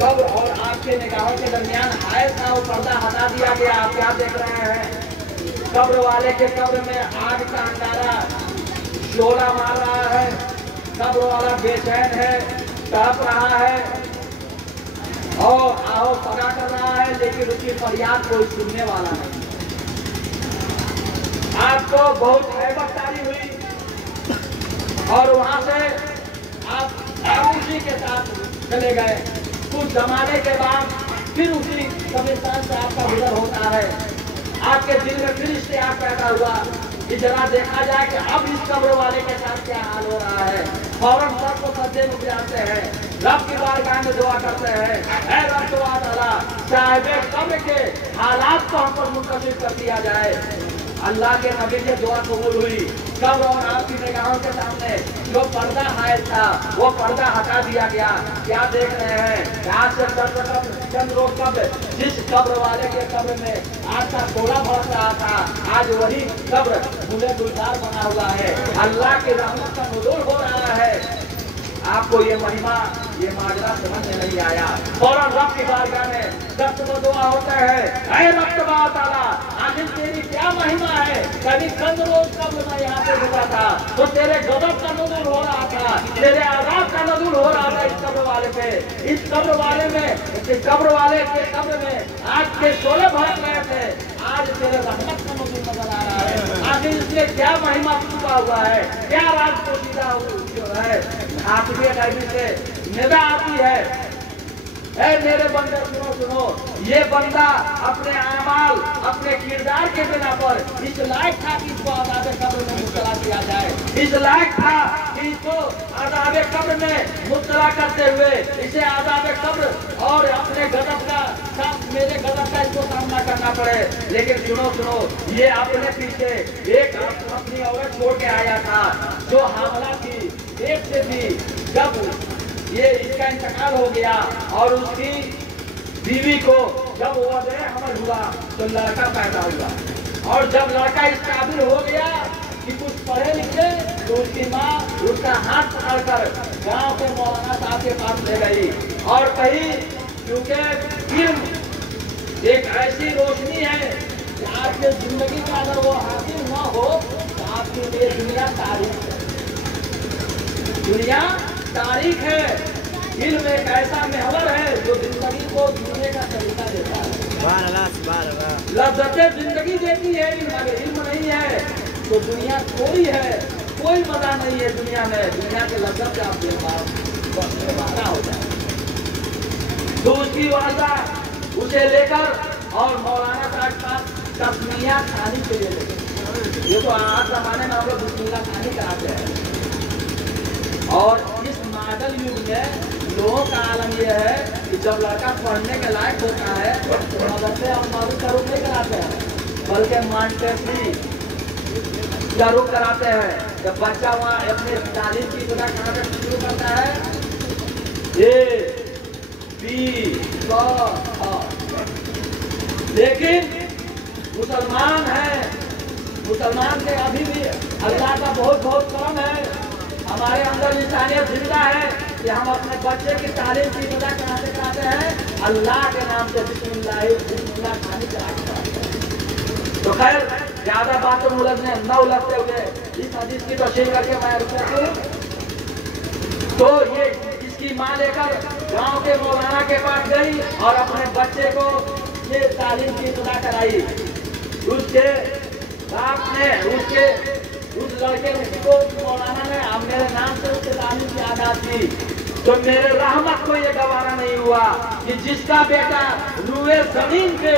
कब्र और आपके निगाहों के दरमियान हायल था, वो पर्दा हटा दिया गया। आप क्या देख रहे हैं? कब्र वाले के कब्र में आग का अंगारा शोला मार रहा है। कब्र वाला बेचैन है, तड़प रहा है और आओ पगा कर रहा है, लेकिन उसकी फरियाद कोई सुनने वाला नहीं। आपको बहुत हैबत तारी हुई और वहां से आप उसी के साथ चले गए। कुछ जमाने के बाद फिर उसी कब्रिस्तान से आपका गुजर होता है। आपके दिल में फिर इश्तियाक पैदा हुआ कि जरा देखा जाए कि अब इस कब्र वाले के साथ क्या हाल हो रहा है। फौरन सर को सज्जे में जाते हैं, रब की बारगाह में दुआ करते हैं, ऐ रब दुआ ताला साहिबे कब्र के हालात को हम पर मुंतशिर कर दिया जाए। अल्लाह के नबी की दुआ कबूल हुई। कब्र और आपकी निगाहों के सामने जो पर्दा हायल था वो पर्दा हटा दिया गया। क्या देख रहे हैं? आज से चंद रोज कब्र, जिस कब्र वाले के कब्र में आज का थोड़ा भड़क रहा था, आज वही कब्र मुझे गुलजार बना हुआ है। अल्लाह की रहमत का नुज़ूल हो रहा है। आपको ये महिमा, ये माजरा समझ में नहीं आया। फौरन रब की बारगाह में दस्त दुआ होता है, ऐ रब तबारक ताला आखिर तेरी क्या महिमा है? कभी चंद रोज कब्र में यहाँ पे रुका था तो तेरे गजब का नुज़ूल हो रहा था, तेरे आज़ाब का नुज़ूल हो रहा था इस कब्र वाले पे। इस कब्र वाले में, इस कब्र वाले के कब्र में आज के शोले भड़क रहे थे, आज तेरे रहमत का नुज़ूल नजर आ रहा है। आखिर इसलिए क्या महिमा छुपा हुआ है, क्या राज पोशीदा है? आपकी टाइम से निदा आती है, ऐ मेरे बंदे सुनो सुनो, ये बंदा अपने अमाल, अपने किरदार के बिना पर इस लायक था कि इसको आज़ाबे कब्र में मुब्तला किया जाए। इस लायक था कि इसको आज़ाबे कब्र में मुब्तला करते हुए इसे आज़ाबे कब्र और अपने गजब का, मेरे गजब का इसको सामना करना पड़े। लेकिन सुनो सुनो, ये अपने पीछे एक अपनी औरत छोड़ के आया था जो हामला थी, पेट से थी। जब ये इसका इंतकाल हो गया और उसकी बीवी को जब वज़े हमल हुआ तो लड़का पैदा हुआ, और जब लड़का इस काबिल हो गया कि कुछ पढ़े लिखे तो उसकी माँ उसका हाथ पकड़कर गांव के मौलाना साहब के पास ले गई और कही, क्योंकि इल्म एक ऐसी रोशनी है कि आपकी जिंदगी का अगर वो हासिल न हो तो आपके लिए दुनिया तारीख है। दुनिया तारीख है। इल्म एक ऐसा महवर है जो जिंदगी को जीने का तरीका देता है। लज़्ज़तें जिंदगी देती है इल्म। अगर इल्म नहीं है तो दुनिया कोई है, कोई मजा नहीं है दुनिया में। दुनिया के लज़्ज़त से आप बेमारा हो जाए। तो उसकी वाजा उसे लेकर और मौलाना साहब पास तस्मिया खानी के लिए लेकर, ये तो आज जमाने में हम लोग बिस्मिल्लाह खानी कराते हैं। और इस मॉडल युग में लोगों का आलम यह है कि जब लड़का पढ़ने के लायक होता है तो मदरसे और मारूफ का रुख नहीं कराते हैं, बल्कि मॉन्टेसरी का रुख कराते हैं। जब बच्चा वहाँ अपने तालीम की इब्तिदा कहाँ से शुरू करता है? ए बी क ख। लेकिन मुसलमान है, मुसलमान के अभी भी अल्लाह का बहुत बहुत करम है, हमारे अंदर इंसानियत जिंदा है कि हम अपने बच्चे की तालीम की इब्तिदा कहाँ से कराते हैं? अल्लाह के नाम से बिस्मिल्लाह खानी कराते हैं। तो खैर ज्यादा बातों में उलझने न उलझते हुए इस हदीस की तशरीह करके मैं रुकता हूँ। तो ये इसकी माँ लेकर गांव के मौलाना के पास गई और अपने बच्चे को ये तालीम की इब्तिदा कराई। उसके बाप ने उस लड़के को मौलाना ने अब मेरे नाम से उसके तालीम की आगाज की। तो मेरे रहमत को ये गवारा नहीं हुआ कि जिसका बेटा रूए जमीन पे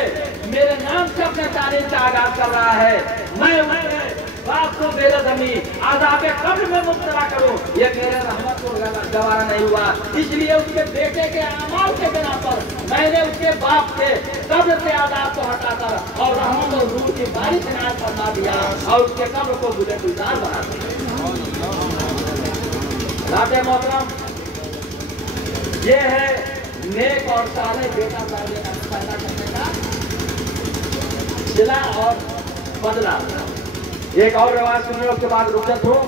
मेरे नाम से अपने तालीम का आगाज कर रहा है, मैं उसके बाप को बेलज़मी आज़ाबे कब्र में मुब्तला करूं, ये मेरे रहमत को गवारा नहीं हुआ। इसलिए उसके बेटे के अमाल के बिना पर मैंने उसके बाप से कब्र से आज़ाब को हटाकर और रहमत और रूह की बारिश इनायत फरमा दिया और उसके कब्र को मुझे गुलजार बना दिया। राते मोहतरम, ये है नेक और साले बेटा पैदा करने का सिला और बदला। एक और रिवाज सुनिए, उसके बाद रुकत हूँ।